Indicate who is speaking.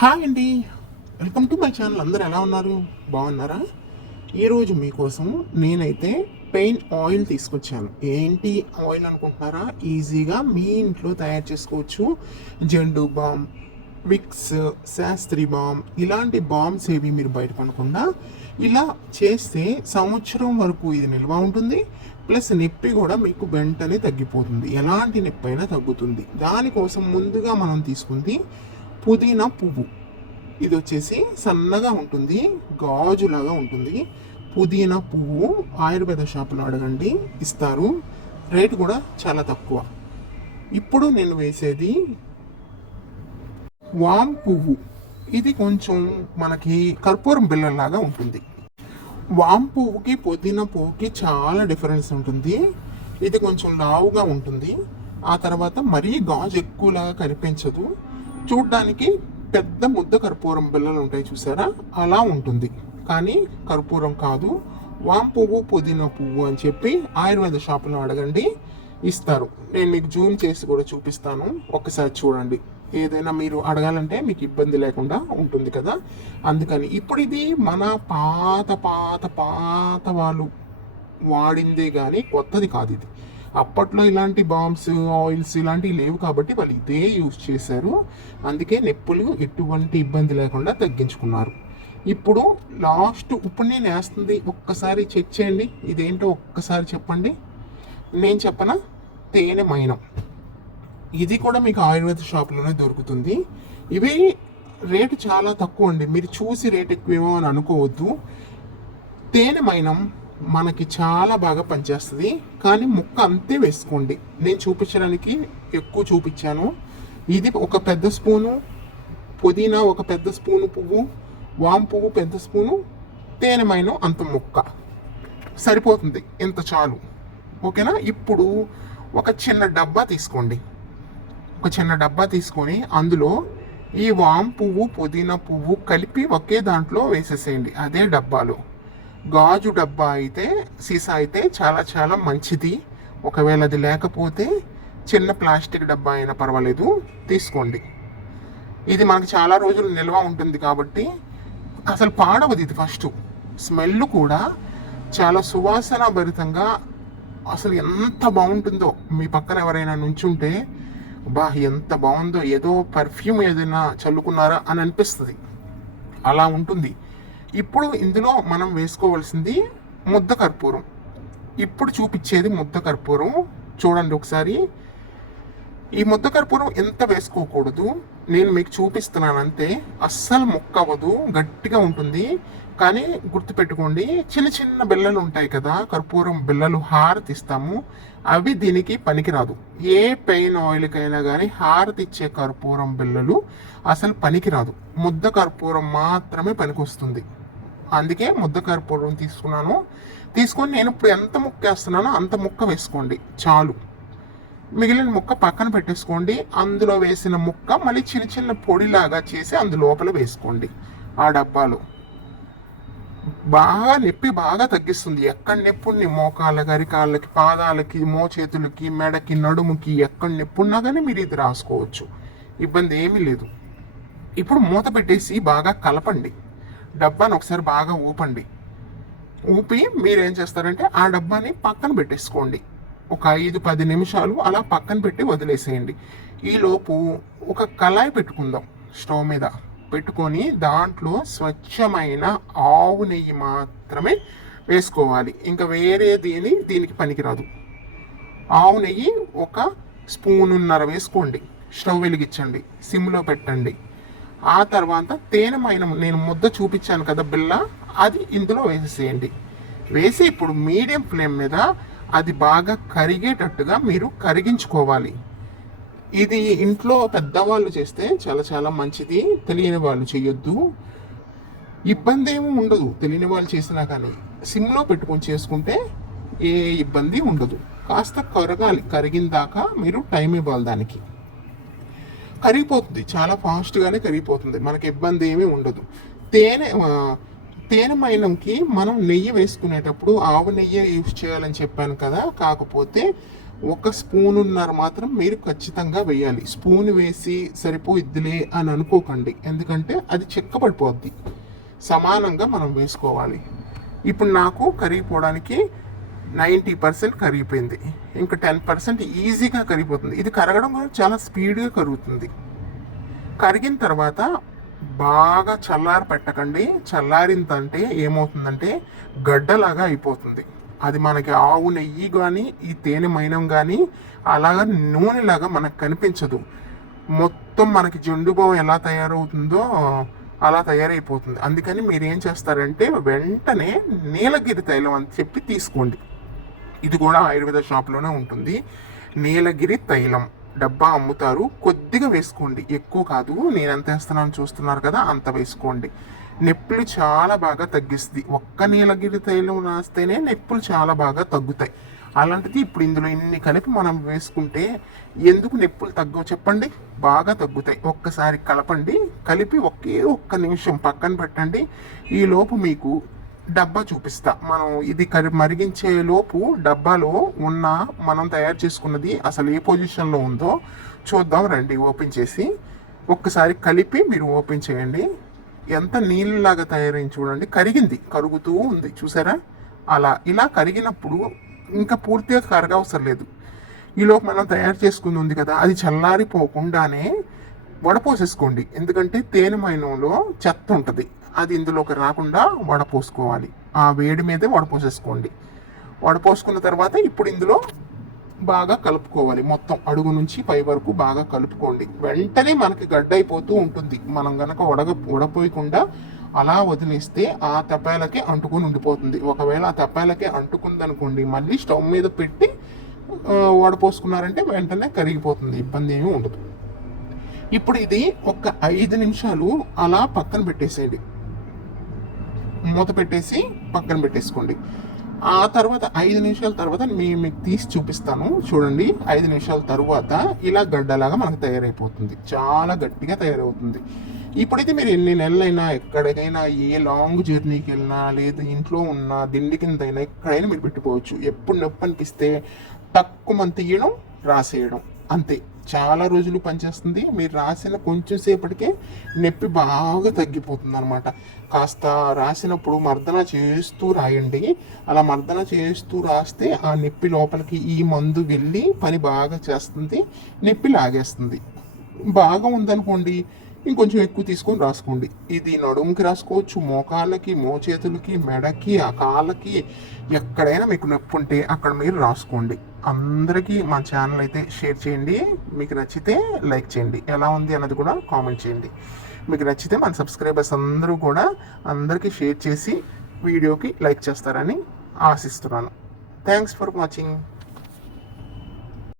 Speaker 1: Hi అండి. Welcome to my channel అందరు ఎలా ఉన్నారు? బాగున్నారా? ఈరోజు మీకోసం నేనైతే పెయిన్ ఆయిల్ తీసుకొచ్చాను. ఏంటి ఆయిల్ అనుకుంటున్నారా? ఈజీగా మీ ఇంట్లో తయారు చేసుకోవచ్చు. Zandu balm Vicks Shastri balm ఇలాంటి బామ్స్ ఏవి మీరు బయట కొనకుండా ఇలా చేస్తే సంవత్సరం వరకు ఇది నిల్వ ఉంటుంది. ప్లస్ నొప్పి కూడా మీకు వెంటనే తగ్గిపోతుంది. ఎలాంటి నొప్పి అయినా తగ్గుతుంది. దానికోసం ముందుగా మనం తీసుకుంది పుదీనా పువ్వు. ఇది వచ్చేసి సన్నగా ఉంటుంది గాజులాగా ఉంటుంది. పుదీనా పువ్వు ఆయుర్వేద షాపులో అడగండి ఇస్తారు. రేటు కూడా చాలా తక్కువ. ఇప్పుడు నేను వేసేది వామ్ పువ్వు. ఇది కొంచెం మనకి కర్పూరం బిళ్ళలాగా ఉంటుంది. వామ్ పువ్వుకి పుదీనా పువ్వుకి చాలా డిఫరెన్స్ ఉంటుంది. ఇది కొంచెం లావుగా ఉంటుంది. ఆ తర్వాత మరీ గాజు ఎక్కువలాగా కనిపించదు. చూడ్డానికి పెద్ద ముద్ద కర్పూరం బిళ్ళలు ఉంటాయి చూసారా? అలా ఉంటుంది. కానీ కర్పూరం కాదు. వాం పువ్వు పుదీనా పువ్వు అని చెప్పి ఆయుర్వేద షాపులో అడగండి. ఇస్తారు. నేను మీకు జూమ్ చేసి కూడా చూపిస్తాను. ఒకసారి చూడండి. ఏదైనా మీరు అడగాలంటే మీకు ఇబ్బంది లేకుండా ఉంటుంది కదా? అందుకని ఇప్పుడు ఇది మన పాత పాత పాత వాళ్ళు వాడిందే కానీ కొత్తది కాదు ఇది. అప్పట్లో ఇలాంటి బాంబ్స్ ఆయిల్స్ ఇలాంటివి లేవు కాబట్టి వాళ్ళు ఇదే యూజ్ చేశారు. అందుకే నొప్పులు ఎటువంటి ఇబ్బంది లేకుండా తగ్గించుకున్నారు. ఇప్పుడు లాస్ట్ ఇప్పుడు నేను వేస్తుంది. ఒక్కసారి చెక్ చేయండి. ఇదేంటో ఒక్కసారి చెప్పండి. నేను చెప్పన? తేనె మైనం. ఇది కూడా మీకు ఆయుర్వేద షాప్లోనే దొరుకుతుంది. ఇవి రేటు చాలా తక్కువ అండి. మీరు చూసి రేట్ ఎక్కువేమో అని అనుకోవద్దు. తేనె మైనం మనకి చాలా బాగా పనిచేస్తుంది. కానీ ముక్క అంతే వేసుకోండి. నేను చూపించడానికి ఎక్కువ చూపించాను. ఇది ఒక పెద్ద స్పూను పుదీనా ఒక పెద్ద స్పూను పువ్వు వామ్ పువ్వు పెద్ద స్పూను తేనెమైన అంత ముక్క. సరిపోతుంది. ఇంత చాలు. ఓకేనా? ఇప్పుడు ఒక చిన్న డబ్బా తీసుకోండి. ఒక చిన్న డబ్బా తీసుకొని అందులో ఈ వామ్ పువ్వు పుదీనా పువ్వు కలిపి ఒకే దాంట్లో వేసేసేయండి. అదే డబ్బాలో. గాజు డబ్బా అయితే సీసా అయితే చాలా చాలా మంచిది. ఒకవేళ అది లేకపోతే చిన్న ప్లాస్టిక్ డబ్బా అయినా పర్వాలేదు తీసుకోండి. ఇది మనకు చాలా రోజులు నిల్వ ఉంటుంది కాబట్టి అసలు పాడవది ఇది ఫస్ట్. స్మెల్ కూడా చాలా సువాసన భరితంగా అసలు ఎంత బాగుంటుందో. మీ పక్కన ఎవరైనా నుంచుంటే బా ఎంత బాగుందో ఏదో పర్ఫ్యూమ్ ఏదైనా చల్లుకున్నారా? అని అనిపిస్తుంది. అలా ఉంటుంది. ఇప్పుడు ఇందులో మనం వేసుకోవాల్సింది ముద్ద కర్పూరం. ఇప్పుడు చూపించేది ముద్ద కర్పూరం. చూడండి ఒకసారి. ఈ ముద్ద కర్పూరం ఎంత వేసుకోకూడదు? నేను మీకు చూపిస్తున్నాను అంతే. అస్సలు ముక్క అవ్వదు గట్టిగా ఉంటుంది. కానీ గుర్తుపెట్టుకోండి చిన్న చిన్న బిళ్ళలు ఉంటాయి కదా కర్పూరం బిళ్ళలు హారతి ఇస్తాము అవి దీనికి పనికిరాదు. ఏ పెయిన్ ఆయిల్కైనా కానీ హారతి ఇచ్చే కర్పూరం బిళ్ళలు అసలు పనికిరాదు. ముద్ద కర్పూరం మాత్రమే పనికొస్తుంది. అందుకే ముద్ద కర్పూరం తీసుకున్నాను. తీసుకొని నేను ఇప్పుడు ఎంత ముక్క వేస్తున్నానో అంత ముక్క వేసుకోండి. చాలు. మిగిలిన ముక్క పక్కన పెట్టేసుకోండి. అందులో వేసిన ముక్క మళ్ళీ చిన్న చిన్న పొడిలాగా చేసి అందు లోపల వేసుకోండి. ఆ డబ్బాలో. బాగా నొప్పి బాగా తగ్గిస్తుంది. ఎక్కడ నొప్పుని మోకాళ్ళ గరికాళ్ళకి పాదాలకి మోచేతులకి మెడకి నడుముకి ఎక్కడ నొప్పున్నా కానీ మీరు ఇది రాసుకోవచ్చు. ఇబ్బంది ఏమీ లేదు. ఇప్పుడు మూత పెట్టేసి బాగా కలపండి. డబ్బాని ఒకసారి బాగా ఊపండి. ఊపి మీరేం చేస్తారంటే ఆ డబ్బాని పక్కన పెట్టేసుకోండి. ఒక ఐదు పది నిమిషాలు అలా పక్కన పెట్టి వదిలేసేయండి. ఈలోపు ఒక కళాయి పెట్టుకుందాం స్టవ్ మీద. పెట్టుకొని దాంట్లో స్వచ్ఛమైన ఆవు నెయ్యి మాత్రమే వేసుకోవాలి. ఇంకా వేరే దీని దీనికి పనికిరాదు. ఆవు నెయ్యి ఒక స్పూనున్నర వేసుకోండి. స్టవ్ వెలిగించండి. సిమ్లో పెట్టండి. ఆ తర్వాత తేనెమైన నేను ముద్ద చూపించాను కదా బిల్ల అది ఇందులో వేసేసేయండి. వేసి ఇప్పుడు మీడియం ఫ్లేమ్ మీద అది బాగా కరిగేటట్టుగా మీరు కరిగించుకోవాలి. ఇది ఇంట్లో పెద్దవాళ్ళు చేస్తే చాలా చాలా మంచిది తెలియని వాళ్ళు చేయొద్దు. ఇబ్బంది ఏమి ఉండదు తెలియని వాళ్ళు చేసినా కానీ. సిమ్లో పెట్టుకొని చేసుకుంటే ఏ ఇబ్బంది ఉండదు. కాస్త కరగాలి కరిగిన దాకా మీరు టైం ఇవ్వాలి దానికి. కరిగిపోతుంది. చాలా ఫాస్ట్గానే కరిగిపోతుంది. మనకి ఇబ్బంది ఏమీ ఉండదు. తేనె తేనె మైనంకి మనం నెయ్యి వేసుకునేటప్పుడు ఆవు నెయ్యి యూజ్ చేయాలని చెప్పాను కదా. కాకపోతే ఒక స్పూన్ ఉన్నారు మాత్రం మీరు ఖచ్చితంగా వేయాలి. స్పూన్ వేసి సరిపోయిద్దిలే అని అనుకోకండి. ఎందుకంటే అది చెక్కబడిపోద్ది. సమానంగా మనం వేసుకోవాలి. ఇప్పుడు నాకు కరిగిపోవడానికి నైంటీ పర్సెంట్ కరిగిపోయింది. ఇంకా టెన్ పర్సెంట్ ఈజీగా కరిగిపోతుంది. ఇది కరగడం కూడా చాలా స్పీడ్గా కరుగుతుంది. కరిగిన తర్వాత బాగా చల్లారి పెట్టకండి. చల్లారిందంటే ఏమవుతుందంటే గడ్డలాగా అయిపోతుంది. అది మనకి ఆవు నెయ్యి కానీ ఈ తేనె మైనం కానీ అలాగా నూనెలాగా మనకు కనిపించదు. మొత్తం మనకి జండుబావు ఎలా తయారవుతుందో అలా తయారైపోతుంది. అందుకని మీరు ఏం చేస్తారంటే వెంటనే నీలగిరి తైలం అని చెప్పి తీసుకోండి. ఇది కూడా ఆయుర్వేద షాప్లోనే ఉంటుంది. నీలగిరి తైలం. డబ్బా అమ్ముతారు. కొద్దిగా వేసుకోండి. ఎక్కువ కాదు. నేను ఎంత వేస్తున్నాను చూస్తున్నారు కదా అంత వేసుకోండి. నొప్పులు చాలా బాగా తగ్గిస్తుంది. ఒక్క నీలగిరి తైలం రాస్తేనే నొప్పులు చాలా బాగా తగ్గుతాయి. అలాంటిది ఇప్పుడు ఇందులో ఇన్ని కలిపి మనం వేసుకుంటే ఎందుకు నొప్పులు తగ్గవు చెప్పండి? బాగా తగ్గుతాయి. ఒక్కసారి కలపండి. కలిపి ఒకే ఒక్క నిమిషం పక్కన పెట్టండి. ఈ లోపు మీకు డబ్బా చూపిస్తా. మనం ఇది కరి మరిగించే లోపు డబ్బాలో ఉన్న మనం తయారు చేసుకున్నది అసలు ఏ పొజిషన్లో ఉందో చూద్దాం రండి. ఓపెన్ చేసి ఒక్కసారి కలిపి మీరు ఓపెన్ చేయండి. ఎంత నీళ్ళలాగా తయారైంది చూడండి. కరిగింది కరుగుతూ ఉంది. చూసారా? అలా ఇలా కరిగినప్పుడు ఇంకా పూర్తిగా కరగవసరం లేదు. ఈలోపు మనం తయారు చేసుకుంది ఉంది కదా అది చల్లారిపోకుండానే వడపోసేసుకోండి. ఎందుకంటే తేనె మైనంలో చెత్త ఉంటుంది. అది ఇందులోకి రాకుండా వడపోసుకోవాలి. ఆ వేడి మీదే వడపోసేసుకోండి. వడపోసుకున్న తర్వాత ఇప్పుడు ఇందులో బాగా కలుపుకోవాలి. మొత్తం అడుగు నుంచి పై వరకు బాగా కలుపుకోండి. వెంటనే మనకి గడ్డ అయిపోతూ ఉంటుంది. మనం గనక వడగ వడపోయకుండా అలా వదిలేస్తే ఆ తెప్పాలకే అంటుకుని ఉండిపోతుంది. ఒకవేళ ఆ తపాలకే అంటుకుందనుకోండి మళ్ళీ స్టవ్ మీద పెట్టి వడపోసుకున్నారంటే వెంటనే కరిగిపోతుంది. ఇబ్బంది ఏమీ ఉండదు. ఇప్పుడు ఇది ఒక ఐదు నిమిషాలు అలా పక్కన పెట్టేసేయండి. మూత పెట్టేసి పక్కన పెట్టేసుకోండి. ఆ తర్వాత ఐదు నిమిషాల తర్వాత మీ మీకు తీసి చూపిస్తాను. చూడండి ఐదు నిమిషాల తర్వాత ఇలా గడ్డలాగా మనకు తయారైపోతుంది. చాలా గట్టిగా తయారవుతుంది. ఇప్పుడైతే మీరు ఎన్ని నెలలైనా ఎక్కడికైనా ఏ లాంగ్ జర్నీకి వెళ్ళినా లేదా ఇంట్లో ఉన్న దిండి కింద అయినా ఎక్కడైనా మీరు పెట్టుకోవచ్చు. ఎప్పుడు నొప్పి అనిపిస్తే తక్కువ మంది తీయడం రాసేయడం. అంతే. చాలా రోజులు పనిచేస్తుంది. మీరు రాసిన కొంచెం సేపటికే నొప్పి బాగా తగ్గిపోతుంది అనమాట కాస్త రాసినప్పుడు మర్దన చేస్తూ రాయండి. అలా మర్దన చేస్తూ రాస్తే ఆ నొప్పి లోపలికి ఈ మందు వెళ్ళి పని బాగా చేస్తుంది. నొప్పి లాగేస్తుంది. బాగా ఉందనుకోండి ఇంకొంచెం ఎక్కువ తీసుకొని రాసుకోండి. ఇది నడుముకి రాసుకోవచ్చు మోకాళ్ళకి మోచేతులకి మెడకి ఆ కాళ్ళకి ఎక్కడైనా మీకు నొప్పి ఉంటే అక్కడ మీరు రాసుకోండి. అందరికీ మా ఛానల్ అయితే షేర్ చేయండి. మీకు నచ్చితే లైక్ చేయండి. ఎలా ఉంది అన్నది కూడా కామెంట్ చేయండి. మీకు నచ్చితే మన సబ్స్క్రైబర్స్ అందరూ కూడా అందరికీ షేర్ చేసి వీడియోకి లైక్ చేస్తారని ఆశిస్తున్నాను. Thanks for watching.